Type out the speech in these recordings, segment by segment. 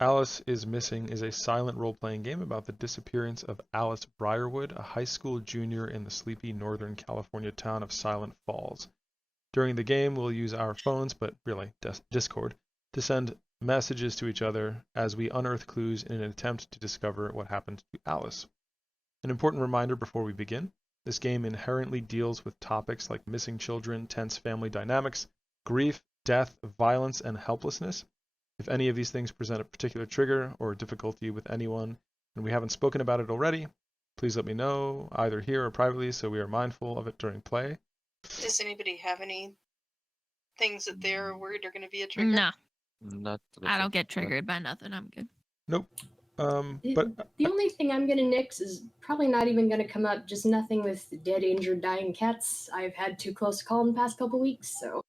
Alice is Missing is a silent role-playing game about the disappearance of Alice Briarwood, a high school junior in the sleepy Northern California town of Silent Falls. During the game, we'll use our phones, but really Discord, to send messages to each other as we unearth clues in an attempt to discover what happened to Alice. An important reminder before we begin: this game inherently deals with topics like missing children, tense family dynamics, grief, death, violence, and helplessness. If any of these things present a particular trigger or difficulty with anyone and we haven't spoken about it already, please let me know, either here or privately, so we are mindful of it during play. Does anybody have any things that they're worried are going to be a trigger? No, Not I don't get triggered by nothing. I'm good. Nope. But The only thing I'm gonna nix is probably not even gonna come up. Just nothing with dead, injured, dying cats. I've had too close to call in the past couple weeks, so.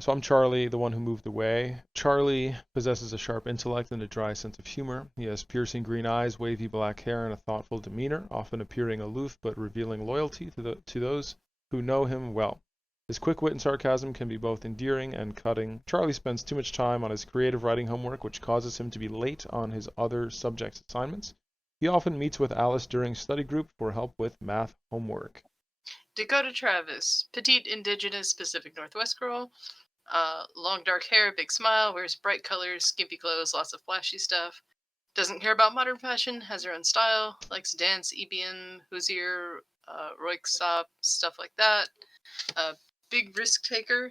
So I'm Charlie, the one who moved away. Charlie possesses a sharp intellect and a dry sense of humor. He has piercing green eyes, wavy black hair, and a thoughtful demeanor, often appearing aloof but revealing loyalty to those who know him well. His quick wit and sarcasm can be both endearing and cutting. Charlie spends too much time on his creative writing homework, which causes him to be late on his other subjects' assignments. He often meets with Alice during study group for help with math homework. Dakota Travis, petite indigenous Pacific Northwest girl, long dark hair, big smile, wears bright colors, skimpy clothes, lots of flashy stuff. Doesn't care about modern fashion, has her own style, likes to dance, EBM, Hoosier, Royksop, stuff like that. Big risk taker.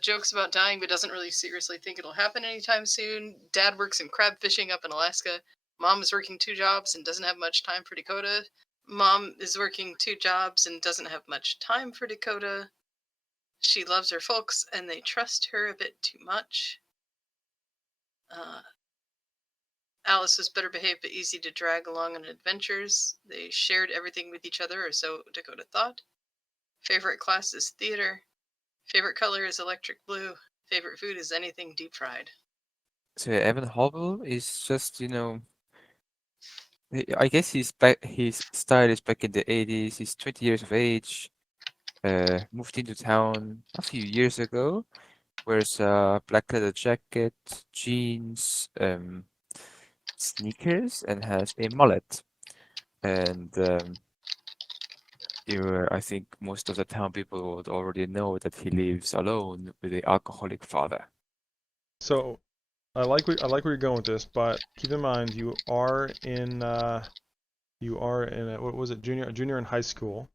Jokes about dying, but doesn't really seriously think it'll happen anytime soon. Dad works in crab fishing up in Alaska. Mom is working 2 jobs and doesn't have much time for Dakota. Mom is working 2 jobs and doesn't have much time for Dakota. She loves her folks and they trust her a bit too much. Alice was better behaved but easy to drag along on adventures. They shared everything with each other, or so Dakota thought. Favorite class is theater. Favorite color is electric blue. Favorite food is anything deep fried. So Evan Hobble is just, I guess his style is back in the 80s. He's 20 years of age. Moved into town a few years ago. Wears a black leather jacket, jeans, sneakers, and has a mullet. And I think most of the town people would already know that he lives alone with an alcoholic father. So I like where you're going with this, but keep in mind you are in what was it, junior in high school.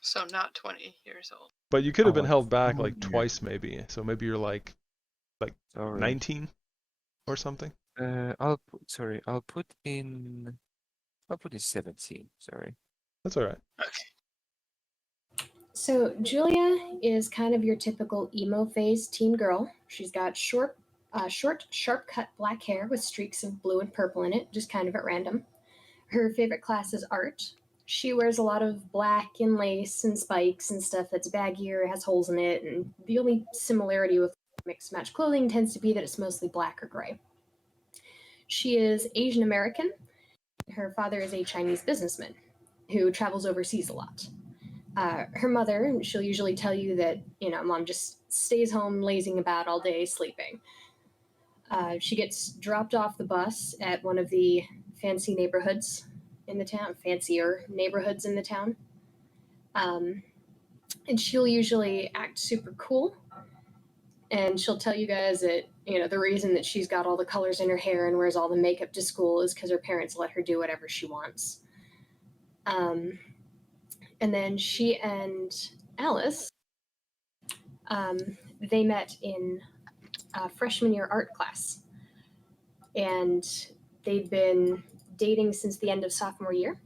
So not 20 years old. But you could have been Oh, held back like yeah. twice maybe. So maybe you're like Sorry. 19 or something. I'll put in 17. Sorry. That's all right. Okay. So Julia is kind of your typical emo phase teen girl. She's got short, sharp-cut black hair with streaks of blue and purple in it, just kind of at random. Her favorite class is art. She wears a lot of black and lace and spikes and stuff that's baggier, has holes in it, and the only similarity with mixed match clothing tends to be that it's mostly black or gray. She is Asian American. Her father is a Chinese businessman who travels overseas a lot. Her mother, she'll usually tell you that, mom just stays home lazing about all day sleeping. She gets dropped off the bus at one of the fancy neighborhoods in the town, fancier neighborhoods in the town. And she'll usually act super cool. And she'll tell you guys that, the reason that she's got all the colors in her hair and wears all the makeup to school is because her parents let her do whatever she wants. And then she and Alice, they met in freshman year art class. And they've been dating since the end of sophomore year.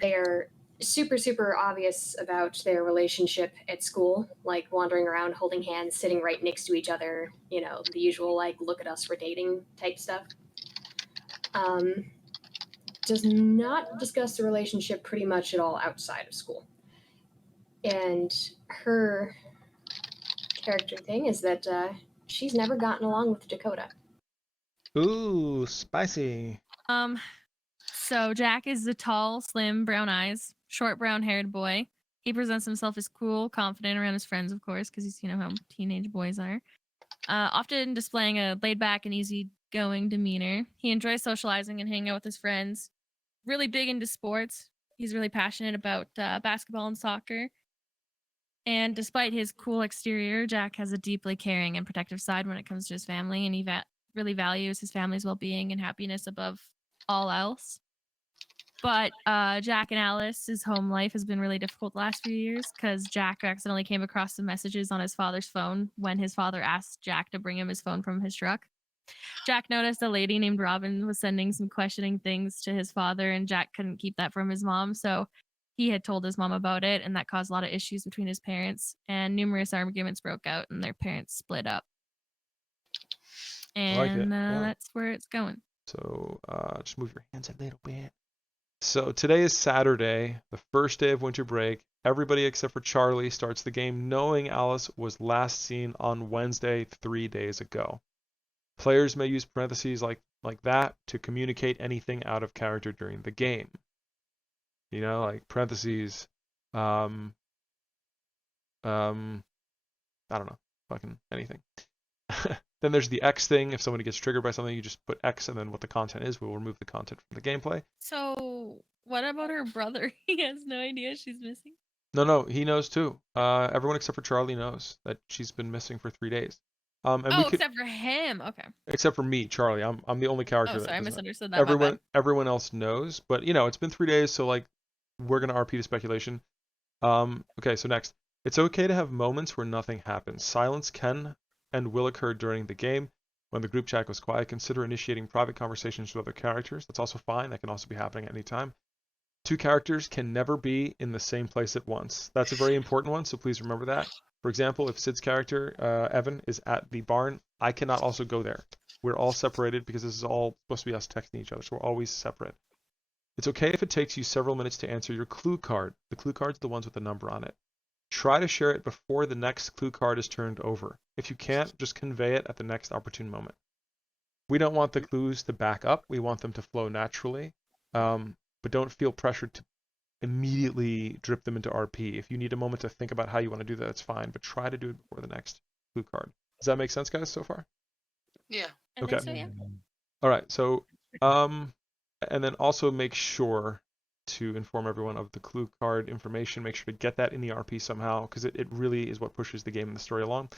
They're super, super obvious about their relationship at school, like wandering around holding hands, sitting right next to each other, the usual, like, look at us, we're dating type stuff. Does not discuss the relationship pretty much at all outside of school. And her character thing is that she's never gotten along with Dakota. Ooh, spicy. So Jack is a tall, slim, brown eyes, short brown-haired boy. He presents himself as cool, confident around his friends, of course, because he's how teenage boys are. Often displaying a laid-back and outgoing demeanor. He enjoys socializing and hanging out with his friends. Really big into sports. He's really passionate about basketball and soccer. And despite his cool exterior, Jack has a deeply caring and protective side when it comes to his family, and he really values his family's well-being and happiness above all else. But Jack and Alice's home life has been really difficult the last few years because Jack accidentally came across some messages on his father's phone when his father asked Jack to bring him his phone from his truck. Jack noticed a lady named Robin was sending some questioning things to his father, and Jack couldn't keep that from his mom, so he had told his mom about it, and that caused a lot of issues between his parents, and numerous arguments broke out, and their parents split up. I like it. And Yeah. that's where it's going. So just move your hands a little bit. So today is Saturday, the first day of winter break. Everybody except for Charlie starts the game knowing Alice was last seen on Wednesday 3 days ago. Players may use parentheses like that to communicate anything out of character during the game. You know, like parentheses, I don't know, fucking anything. Then there's the X thing. If somebody gets triggered by something, you just put X and then what the content is. We'll remove the content from the gameplay. So what about her brother? He has no idea she's missing. No, he knows too. Everyone except for Charlie knows that she's been missing for 3 days. And Except for him. Okay. Except for me, Charlie. I'm the only character. Oh, sorry, I that misunderstood that. Everyone else knows, but it's been 3 days, so like we're gonna RP to speculation. Okay, so next, it's okay to have moments where nothing happens. Silence can and will occur during the game. When the group chat goes quiet, consider initiating private conversations with other characters. That's also fine. That can also be happening at any time. 2 characters can never be in the same place at once. That's a very important one, so please remember that. For example, if Sid's character, Evan, is at the barn, I cannot also go there. We're all separated because this is all supposed to be us texting each other, so we're always separate. It's okay if it takes you several minutes to answer your clue card. The clue card's the ones with the number on it. Try to share it before the next clue card is turned over. If you can't, just convey it at the next opportune moment. We don't want the clues to back up. We want them to flow naturally, but don't feel pressured to immediately drip them into RP. If you need a moment to think about how you want to do that, it's fine, but try to do it before the next clue card. Does that make sense, guys, so far? Yeah. I Okay. think so, yeah. All right, so and then also make sure to inform everyone of the clue card information. Make sure to get that in the RP somehow, because it really is what pushes the game and the story along.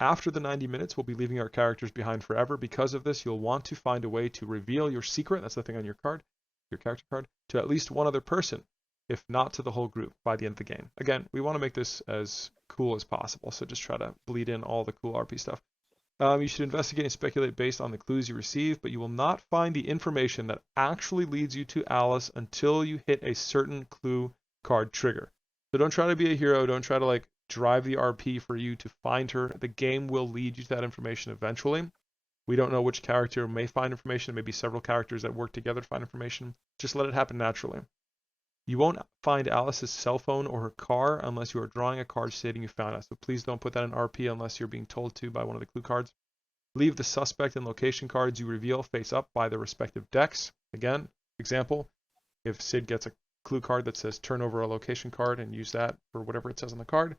After the 90 minutes, we'll be leaving our characters behind forever. Because of this, you'll want to find a way to reveal your secret, that's the thing on your card, your character card, to at least one other person, if not to the whole group by the end of the game. Again, we want to make this as cool as possible, so just try to bleed in all the cool RP stuff. You should investigate and speculate based on the clues you receive, but you will not find the information that actually leads you to Alice until you hit a certain clue card trigger. So don't try to be a hero. Don't try to drive the RP for you to find her. The game will lead you to that information eventually. We don't know which character may find information. Maybe several characters that work together to find information. Just let it happen naturally. You won't find Alice's cell phone or her car unless you are drawing a card stating you found it. So please don't put that in RP unless you're being told to by one of the clue cards. Leave the suspect and location cards you reveal face up by their respective decks. Again, example, if Sid gets a clue card that says turn over a location card and use that for whatever it says on the card,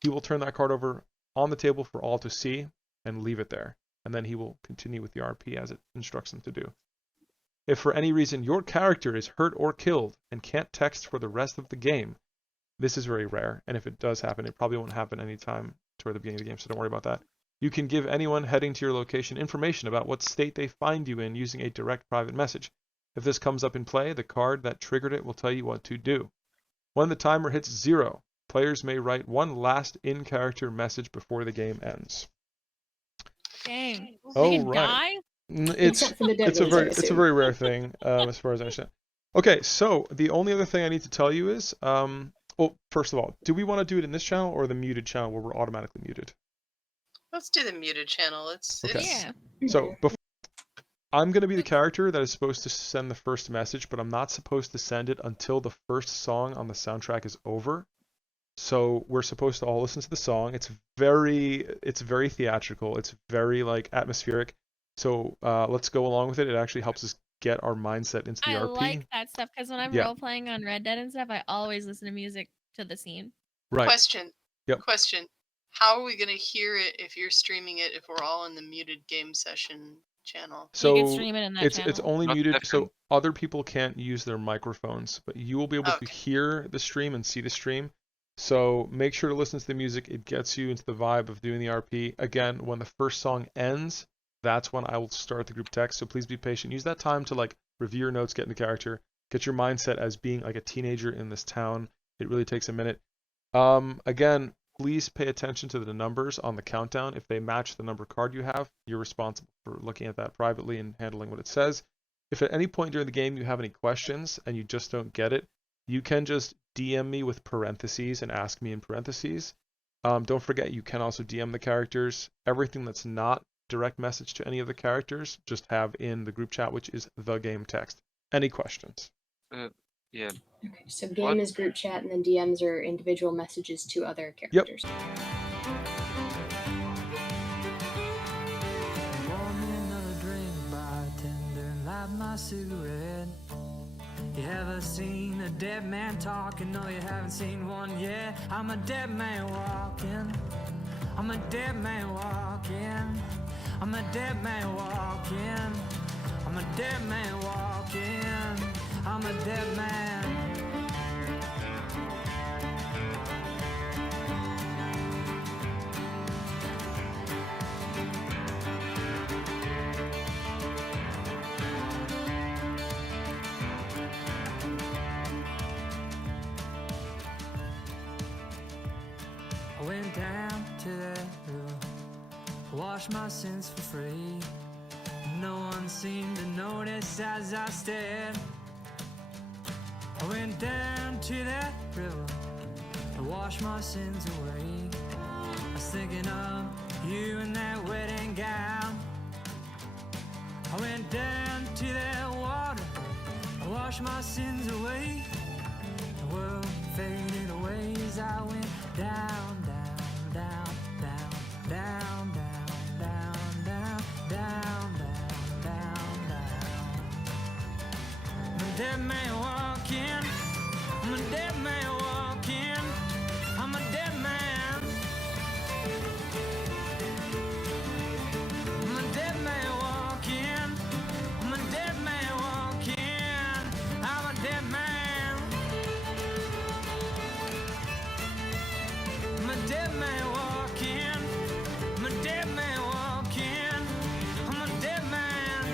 he will turn that card over on the table for all to see and leave it there. And then he will continue with the RP as it instructs him to do. If for any reason your character is hurt or killed and can't text for the rest of the game, this is very rare, and if it does happen, it probably won't happen anytime toward the beginning of the game, so don't worry about that. You can give anyone heading to your location information about what state they find you in using a direct private message. If this comes up in play, the card that triggered it will tell you what to do. When the timer hits 0, players may write one last in-character message before the game ends. Dang. Oh, They can right. die? Except for the dead ones, I it's a assume. very rare thing, as far as I understand. Okay, so the only other thing I need to tell you is, well, first of all, do we want to do it in this channel or the muted channel where we're automatically muted? Let's do the muted channel. Okay. Yeah. So I'm going to be the character that is supposed to send the first message, but I'm not supposed to send it until the first song on the soundtrack is over. So we're supposed to all listen to the song. It's very theatrical. It's very atmospheric. So let's go along with it. It actually helps us get our mindset into the I RP. like that stuff because when I'm role playing on Red Dead and stuff, I always listen to music to the scene. Right. Question. Yep. Question. How are we going to hear it if you're streaming it if we're all in the muted game session channel. You So can stream it in that it's channel. only Not muted, so FM. other people can't use their microphones, but you will be able to Okay. hear the stream and see the stream. So make sure to listen to the music. It gets you into the vibe of doing the RP. Again, when the first song ends, that's when I will start the group text. So please be patient. Use that time to like review your notes, get into character, get your mindset as being like a teenager in this town. It really takes a minute. Again, please pay attention to the numbers on the countdown. If they match the number card you have, you're responsible for looking at that privately and handling what it says. If at any point during the game you have any questions and you just don't get it, you can just DM me with parentheses and ask me in parentheses. Don't forget, you can also DM the characters. Everything that's not direct message to any of the characters, just have in the group chat, which is the game text. Any questions? Yeah. Okay, so game What? is group chat, and then DMs are individual messages to other characters. Pour me another drink, bartender, light my cigarette. You ever seen a dead man talking? No, you haven't seen one yet. I'm a dead man walking. I'm a dead man walking. I'm a dead man walking. I'm a dead man walking. I'm a dead man. I went down to that river, washed my sins for free. No one seemed to notice as I stared. I went down to that river to wash my sins away. I was thinking of you in that wedding gown. I went down to that water, I washed my sins away. The world faded away as I went down, down, down, down, down, down, down, down, down, down, down. I'm a dead man walking. I'm a dead man walking. I'm a dead man. I'm a dead man walking. I'm a dead man walking. I'm a dead man. I'm a dead man walking. I'm a dead man walking. I'm a dead man.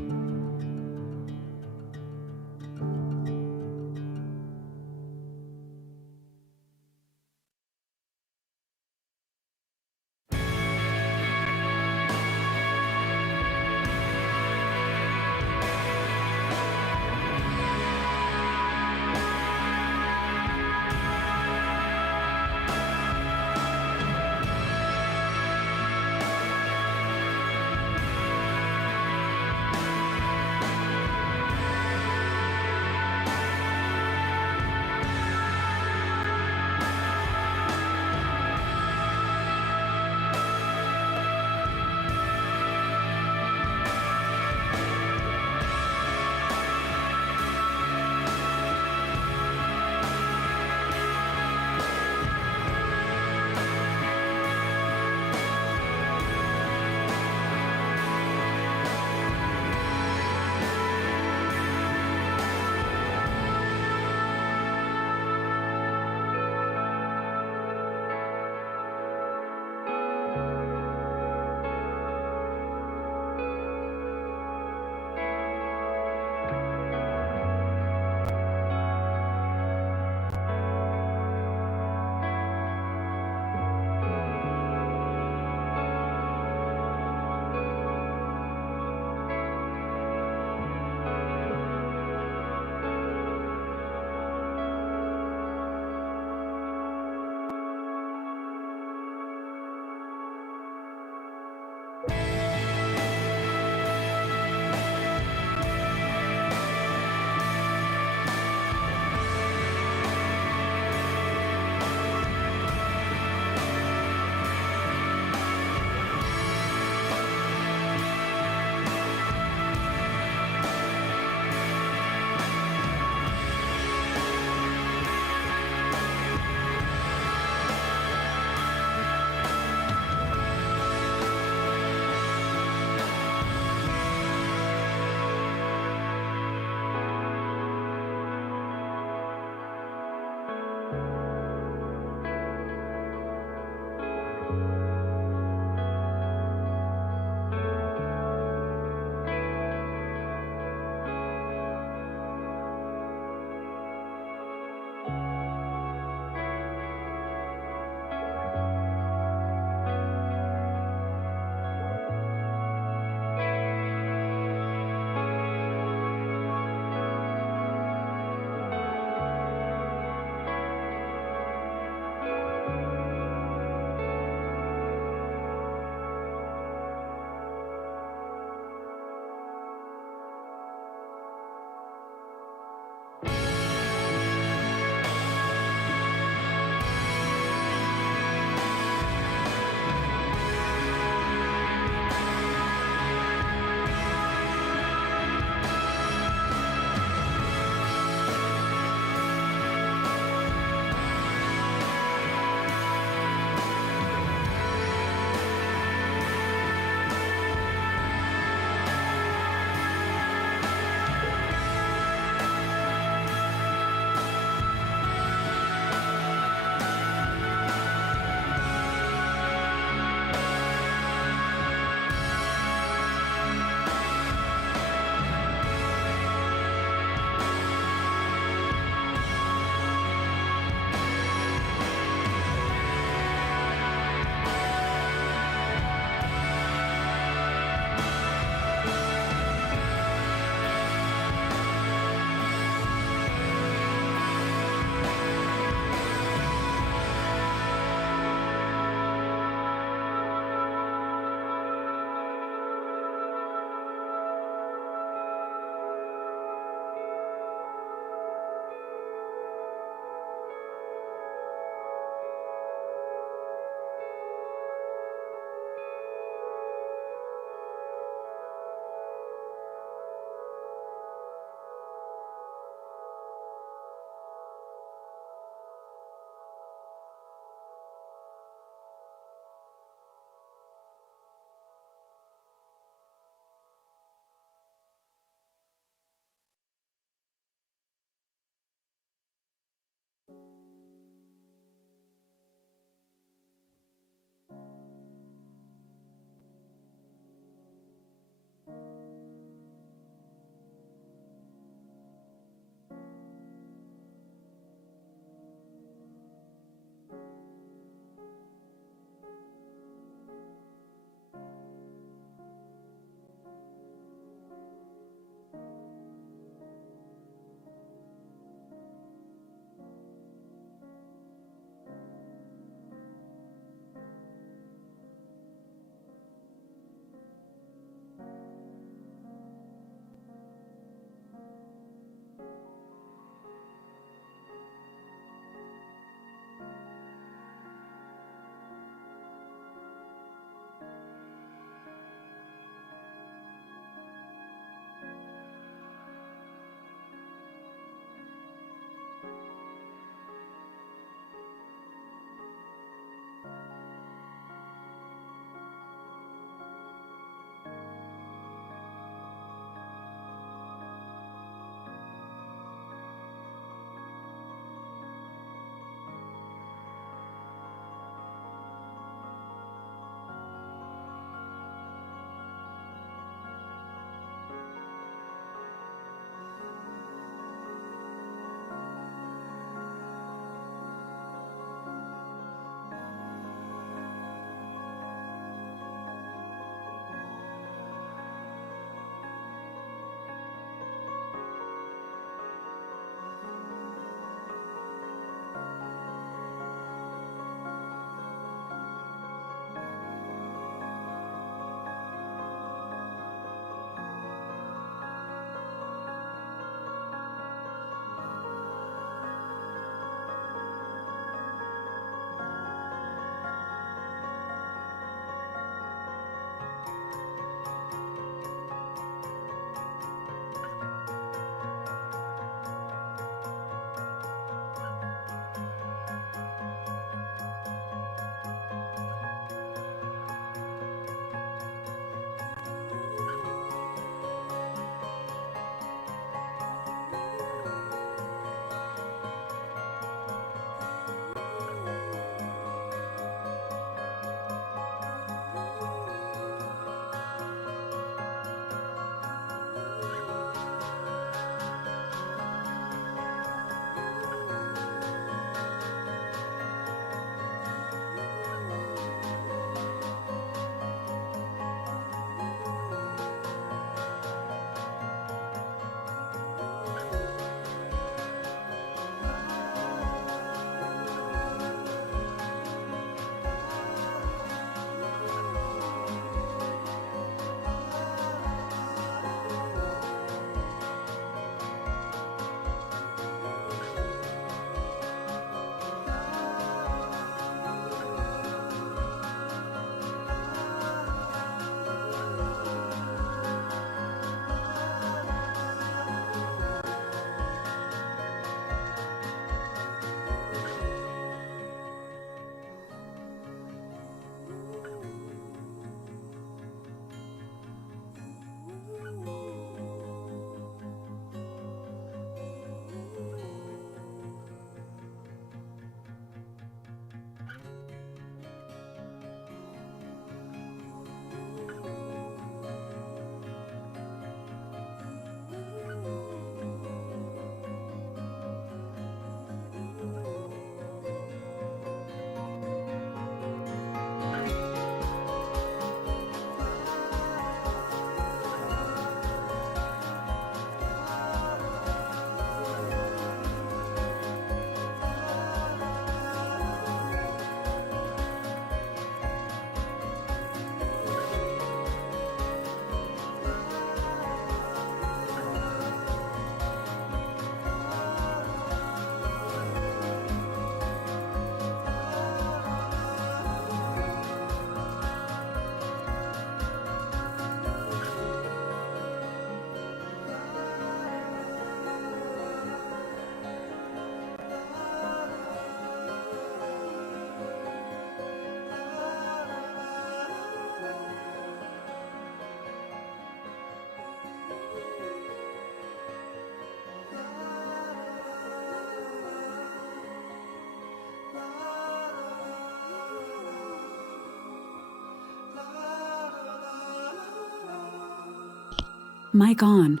Mic on.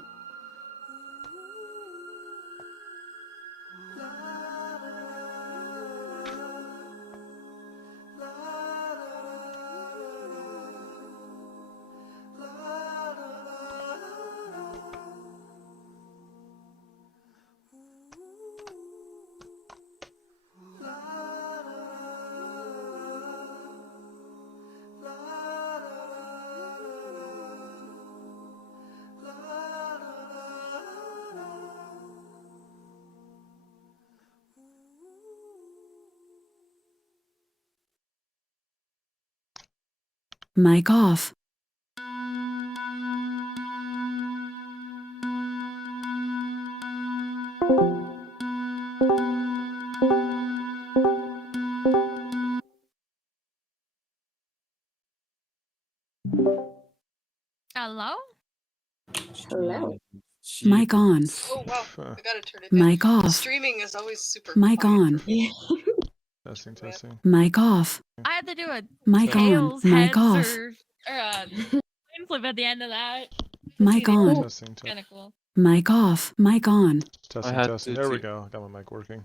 Mic off. Hello? Hello. Mic on. Oh wow, Huh. I gotta turn it down. Mic off. Streaming is always super Mic quiet on. for me. Yeah. Testing, testing. Mic off. I had to do a Mic on. tails, Mic heads, off. or coin flip at the end of that. Mic on. Testing, testing. Kind of cool. Mic off. Mic on. Testing, had testing. to There we do- go. Got my mic working.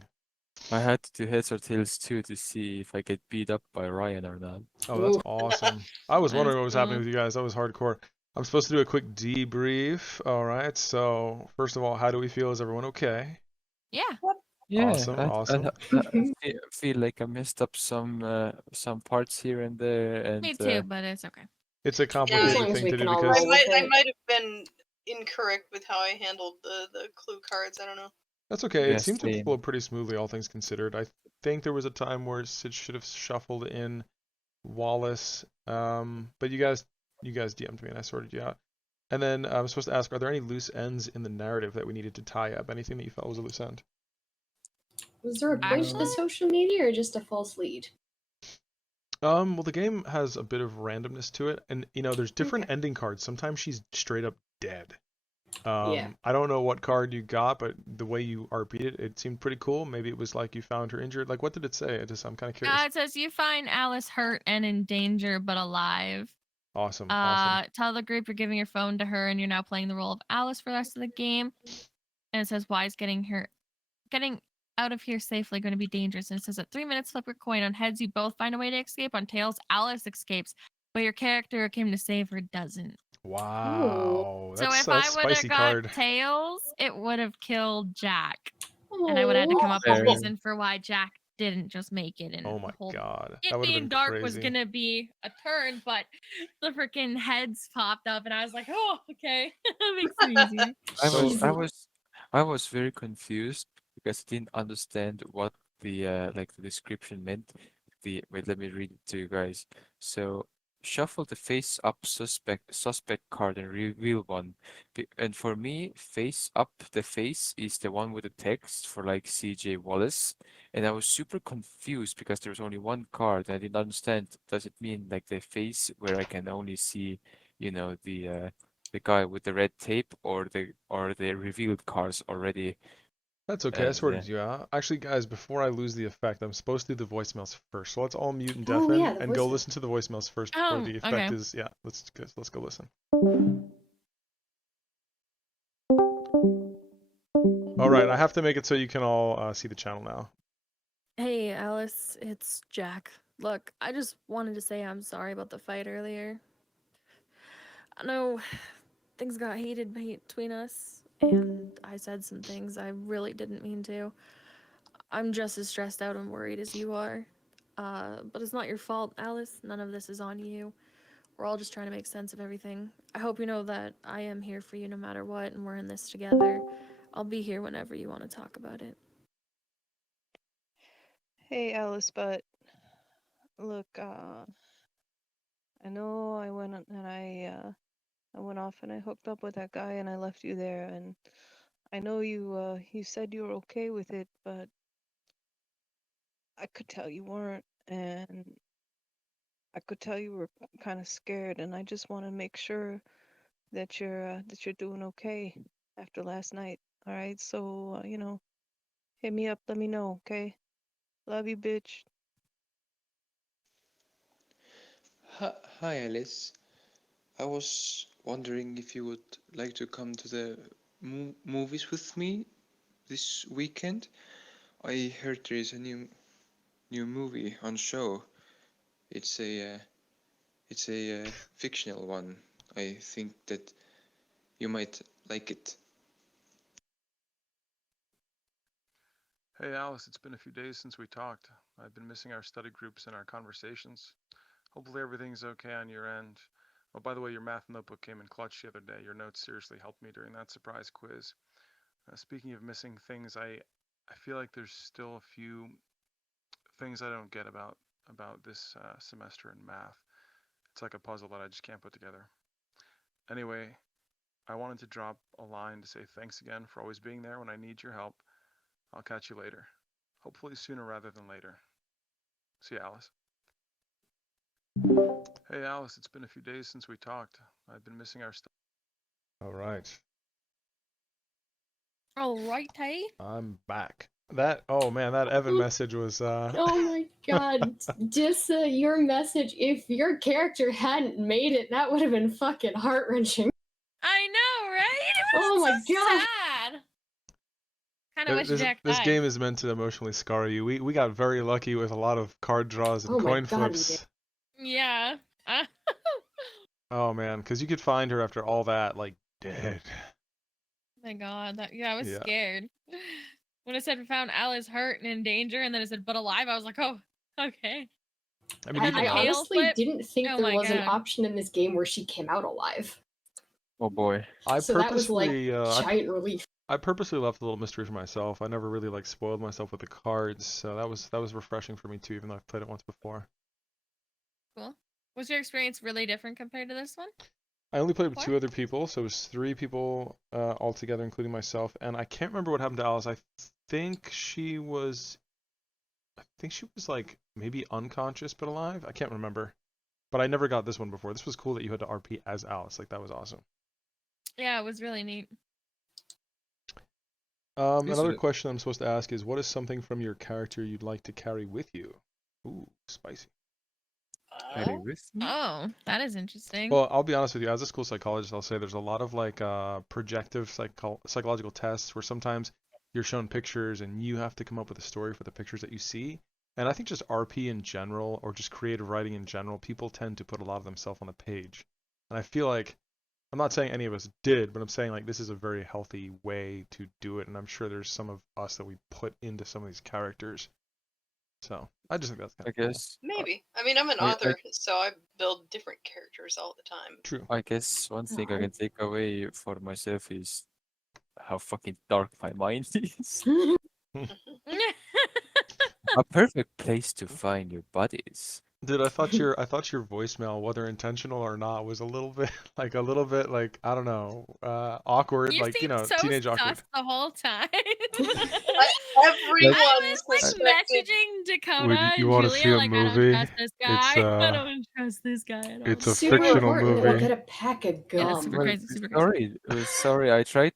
I had to do heads or tails too to see if I get beat up by Ryan or not. Oh, that's Ooh. awesome. I was wondering That's what was happening cool. with you guys. That was hardcore. I'm supposed to do a quick debrief. All right. So, first of all, how do we feel? Is everyone okay? Yeah. Yeah, Awesome, awesome. I feel like I messed up some parts here and there, and Me too, but it's okay. It's a As complicated long as thing we to can do all because roll with I it. might have been incorrect with how I handled the clue cards. I don't know. that's okay. Yeah, It seemed to same. flow pretty smoothly, all things considered. I think there was a time where Sid should have shuffled in Wallace, but you guys DM'd me and I sorted you out. And then I'm supposed to ask, are there any loose ends in the narrative that we needed to tie up? Anything that you felt was a loose end? Was there a point to the Actually- social media or just a false lead? Well, the game has a bit of randomness to it, and there's different Okay. ending cards. Sometimes she's straight up dead. Yeah. I don't know what card you got, but the way you RP'd it, it seemed pretty cool. Maybe it was like you found her injured. Like, what did it say? I'm kind of curious. It says you find Alice hurt and in danger, but alive. Awesome, awesome. Tell the group you're giving your phone to her and you're now playing the role of Alice for the rest of the game. And it says, why is getting out of here safely going to be dangerous? And it says at 3 minutes, flip your coin. On heads, you both find a way to escape. On tails, Alice escapes, but your character who came to save her doesn't. Wow, So that's if a I would have spicy got card. tails, it would have killed Jack. And I would have had to come up with a Fair. reason for why Jack didn't just make it. And Oh my the whole god, it that would have being been dark crazy. was gonna be a turn, but the freaking heads popped up, and I was like, "Oh, okay, that makes it easier." I was very confused because I didn't understand what the the description meant. Wait, let me read it to you guys. So shuffle the face up suspect card and reveal one. And for me, face up, the face is the one with the text for like CJ Wallace. And I was super confused because there was only one card. And I didn't understand. Does it mean like the face where I can only see, the guy with the red tape, or the revealed cards already? That's okay, I sorted Yeah. you out. Actually, guys, before I lose the effect, I'm supposed to do the voicemails first. So let's all mute and Oh, deafen yeah, the and go voicemail. listen to the voicemails first before Oh, the effect okay. is. Yeah, let's go listen. All right, I have to make it so you can all see the channel now. Hey, Alice, it's Jack. Look, I just wanted to say I'm sorry about the fight earlier. I know things got heated between us, and I said some things I really didn't mean to. I'm just as stressed out and worried as you are. But it's not your fault, Alice. None of this is on you. We're all just trying to make sense of everything. I hope you know that I am here for you no matter what, and we're in this together. I'll be here whenever you want to talk about it. Hey, Alice, but look, I know I went and I went off and I hooked up with that guy and I left you there, and I know you said you were okay with it, but I could tell you weren't, and I could tell you were kind of scared, and I just want to make sure that you're doing okay after last night. All right, so hit me up, let me know, okay? Love you, bitch. Hi, Alice. I was wondering if you would like to come to the movies with me this weekend. I heard there is a new movie on show. It's a fictional one. I think that you might like it. Hey Alice, it's been a few days since we talked. I've been missing our study groups and our conversations. Hopefully everything's okay on your end. Oh, by the way, your math notebook came in clutch the other day. Your notes seriously helped me during that surprise quiz. Speaking of missing things, I feel like there's still a few things I don't get about this semester in math. It's like a puzzle that I just can't put together. Anyway, I wanted to drop a line to say thanks again for always being there when I need your help. I'll catch you later. Hopefully sooner rather than later. See you, Alice. Hey Alice, it's been a few days since we talked. I've been missing our stuff. All right. All right, hey. I'm back. Oh man, that Evan message was Oh my god, just your message. If your character hadn't made it, that would have been fucking heart wrenching. I know, right? It Oh was my so god. sad. Kind of wish Jack this died. game is meant to emotionally scar you. We got very lucky with a lot of card draws and Oh my coin God, we did. flips. Yeah. Oh man, because you could find her after all that, like dead. My God, I was Yeah. scared. When it said we found Alice hurt and in danger, and then it said but alive, I was like, oh, okay. I mean, And even then I the hail honestly flip. didn't think Oh there my was an God. option in this game where she came out alive. Oh boy. I So that was like purposely giant relief. I purposely left a little mystery for myself. I never really like spoiled myself with the cards, so that was refreshing for me too, even though I've played it once before. Cool. Was your experience really different compared to this one? I only played with What? 2 other people, so it was 3 people altogether, including myself. And I can't remember what happened to Alice. I think she was like maybe unconscious but alive. I can't remember. But I never got this one before. This was cool that you had to RP as Alice. Like that was awesome. Yeah, it was really neat. Another question I'm supposed to ask is, what is something from your character you'd like to carry with you? Ooh, spicy. Carry with me? Oh, that is interesting. Well, I'll be honest with you. As a school psychologist, I'll say there's a lot of like projective psychological tests where sometimes you're shown pictures and you have to come up with a story for the pictures that you see. And I think just RP in general, or just creative writing in general, people tend to put a lot of themselves on the page. And I feel like, I'm not saying any of us did, but I'm saying like this is a very healthy way to do it. And I'm sure there's some of us that we put into some of these characters. So I just think that's kind I of cool. guess. Maybe. I mean, I'm an I- author, so I build different characters all the time. True. I guess one thing I can take away for myself is how fucking dark my mind is. A perfect place to find your buddies. Dude, I thought your voicemail, whether intentional or not, was a little bit like I don't know, awkward, You like, you seemed know, so teenage sus awkward. the whole time. Everyone I was like suspected. messaging Dakota you and wanna Julia see a like, movie? I don't trust this It's, guy. I don't trust this guy at all. it's a Super fictional important. movie. We'll get a pack of Yeah, gum. super Well, crazy, super crazy. sorry. I tried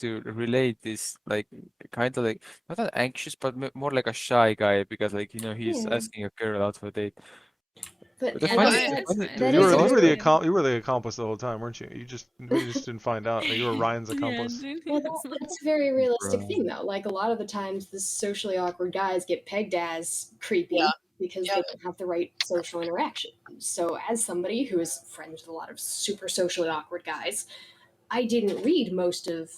to relate this like kind of like not an anxious, but more like a shy guy because like he's Yeah. asking a girl out for a date. But the Yeah, funny, no, the it's funny, fine. the That You is were funny you were the very- you were the accomplice the whole time, weren't you? We just didn't find out that you were Ryan's accomplice. Yeah, dude, Well, that's a very realistic Bro. thing, though. Like, a lot of the times, the socially awkward guys get pegged as creepy Yeah. because Yeah. they don't have the right social interaction. So, as somebody who is friends with a lot of super socially awkward guys, I didn't read most of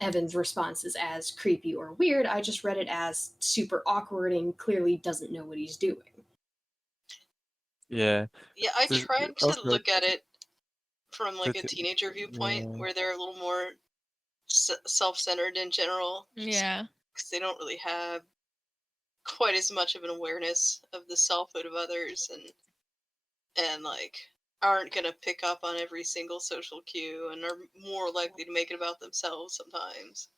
Evan's responses as creepy or weird. I just read it as super awkward and clearly doesn't know what he's doing. Yeah. Yeah, I This- tried to also, look at it from like a that- teenager viewpoint, yeah. where they're a little more self-centered in general. Yeah. Because they don't really have quite as much of an awareness of the selfhood of others, and like aren't gonna pick up on every single social cue, and are more likely to make it about themselves sometimes.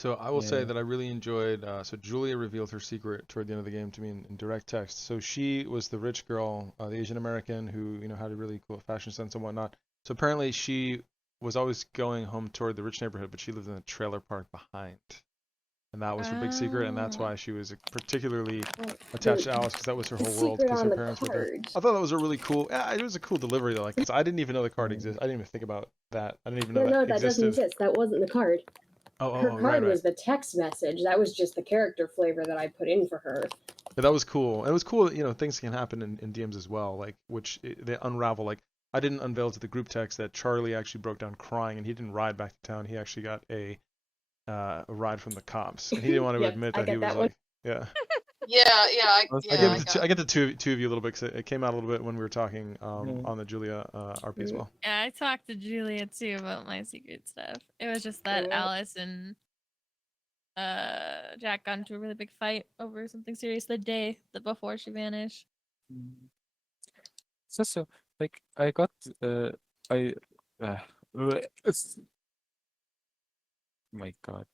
So I will say Yeah. that I really enjoyed. So Julia revealed her secret toward the end of the game to me in direct text. So she was the rich girl, the Asian American who had a really cool fashion sense and whatnot. So apparently she was always going home toward the rich neighborhood, but she lived in a trailer park behind. and that was her big secret, and that's Oh. why she was particularly Well, attached the, to Alice because that was her the whole world secret because on her the parents were dead. card. I thought that was a really cool. Yeah, it was a cool delivery though, like because I didn't even know the card existed. I didn't even think about that. I didn't even know No, that that doesn't existed. exist. That wasn't the card. Her Right, card right. was the text message. That was just the character flavor that I put in for her. Yeah, that was cool. And it was cool, you know, things can happen in DMs as well, like they unravel. Like I didn't unveil to the group text that Charlie actually broke down crying, and he didn't ride back to town. He actually got a ride from the cops, and he didn't want to Yep, admit I that he get was that one. like, yeah. Yeah, I I get got I get the two of you a little bit because it came out a little bit when we were talking on the Julia RP as well. Yeah, I talked to Julia too about my secret stuff. It was just that Yeah. Alice and Jack got into a really big fight over something serious the day that before she vanished. It's also like I got I it's, my God.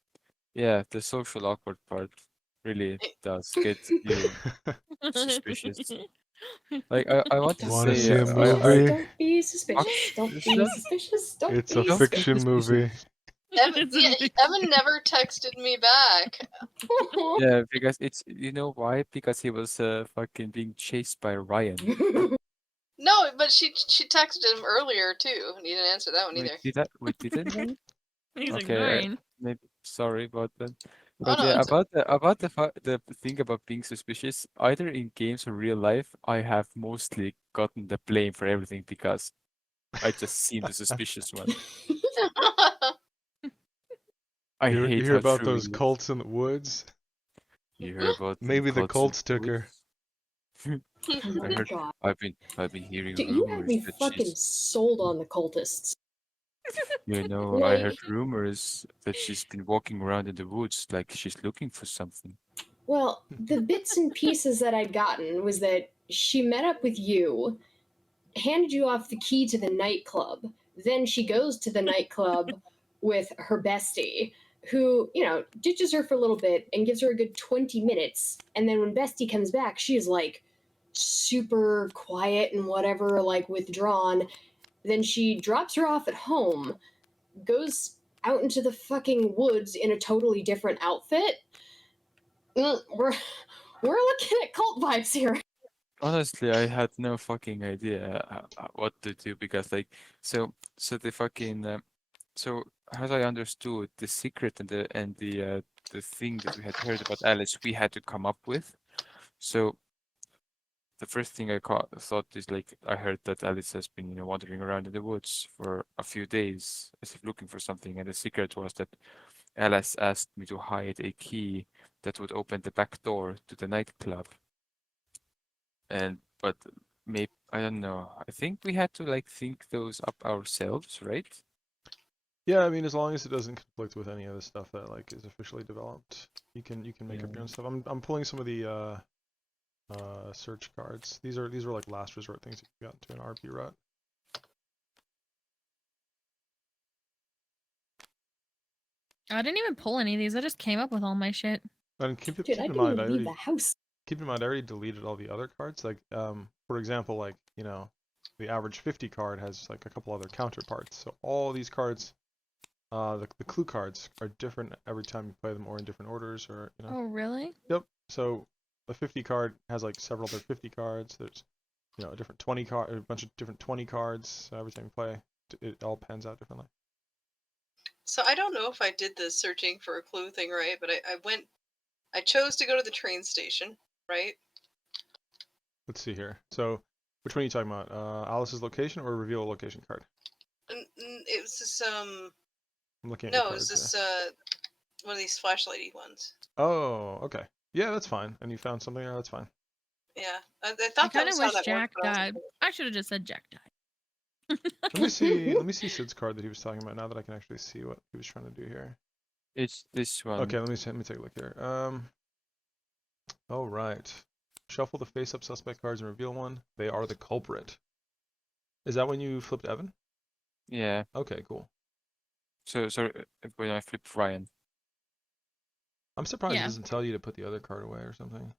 Yeah, the social awkward part really does get you suspicious. Like I want to Wanna say see a I movie? Don't be suspicious. Don't is be that suspicious. Don't It's be a don't be fiction suspicious. movie. suspicious. Evan, yeah, Evan never texted me back. Yeah, because it's you know why? Because he was fucking being chased by Ryan. No, but she texted him earlier too, and he didn't answer that one Wait, either. we didn't know? He's Okay, ignoring. maybe sorry about that. Oh But no, yeah, it's about the thing about being suspicious, either in games or real life, I have mostly gotten the blame for everything because I just seem the suspicious one. I You hate hear how about true those it is. cults in the woods? You hear about them Maybe the cults in cults the took her. woods? Oh my I heard god. I've been hearing Dude, you have rumors me that fucking she's sold on the cultists. you know, I heard Like, rumors that she's been walking around in the woods like she's looking for something. well, the bits and pieces that I'd gotten was that she met up with you, handed you off the key to the nightclub. Then she goes to the nightclub with her bestie, who, you know, ditches her for a little bit and gives her a good 20 minutes. And then when Bestie comes back, she is like super quiet and whatever, like withdrawn. Then she drops her off at home, goes out into the fucking woods in a totally different outfit. We're looking at cult vibes here. Honestly, I had no fucking idea what to do because like so the fucking so as I understood the secret and the thing that we had heard about Alice we had to come up with. So the first thing thought is like I heard that Alice has been wandering around in the woods for a few days as if looking for something, and the secret was that Alice asked me to hide a key that would open the back door to the nightclub. And but maybe I don't know. I think we had to like think those up ourselves, right? Yeah, I mean, as long as it doesn't conflict with any of the stuff that like is officially developed, you can make up your own stuff. I'm pulling some of the search cards. These are like last resort things if you got into an RP rut. I didn't even pull any of these. I just came up with all my shit. And keep Dude, in I didn't mind, even leave the house. keep in mind, I already deleted all the other cards. Like, for example, like the average 50 card has like a couple other counterparts. So all these cards, the clue cards are different every time you play them, or in different orders, or Oh, really? Yep. So a 50 card has like several other 50 cards. There's a different 20 card, a bunch of different 20 cards. Every time you play, it all pans out differently. So I don't know if I did the searching for a clue thing right, but I chose to go to the train station, right? Let's see here. So, which one are you talking about? Alice's location or reveal a location card? It was this I'm looking at your no, it was cards. this one of these flashlighty ones. Oh, okay. Yeah, that's fine. And you found something there. That's fine. Yeah, I I thought that kind of was how wish that Jack worked. But I died. wasn't I should have just said Jack died. Let me see. Let me see Sid's card that he was talking about. Now that I can actually see what he was trying to do here. It's this one. Okay, let me take a look here. All right. Shuffle the face-up suspect cards and reveal one. They are the culprit. Is that when you flipped Evan? Yeah. Okay, cool. So when I flipped Ryan. I'm surprised it Yeah. doesn't tell you to put the other card away or something.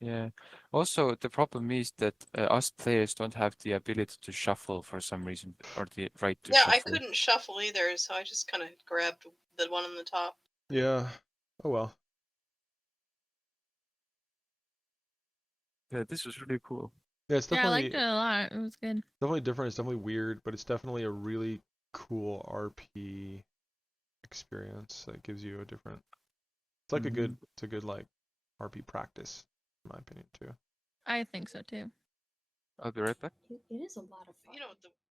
Yeah. Also, the problem is that us players don't have the ability to shuffle for some reason, or the right to Yeah, shuffle. I couldn't shuffle either, so I just kind of grabbed the one on the top. Yeah. Oh well. Yeah, this was really cool. Yeah, it's Yeah, I definitely liked it a lot. It was good. definitely different. It's definitely weird, but it's definitely a really cool RP experience that gives you a different. It's like Mhm. it's a good like RP practice, in my opinion too. I think so too. I'll be right back. It is a lot of fun. You know, the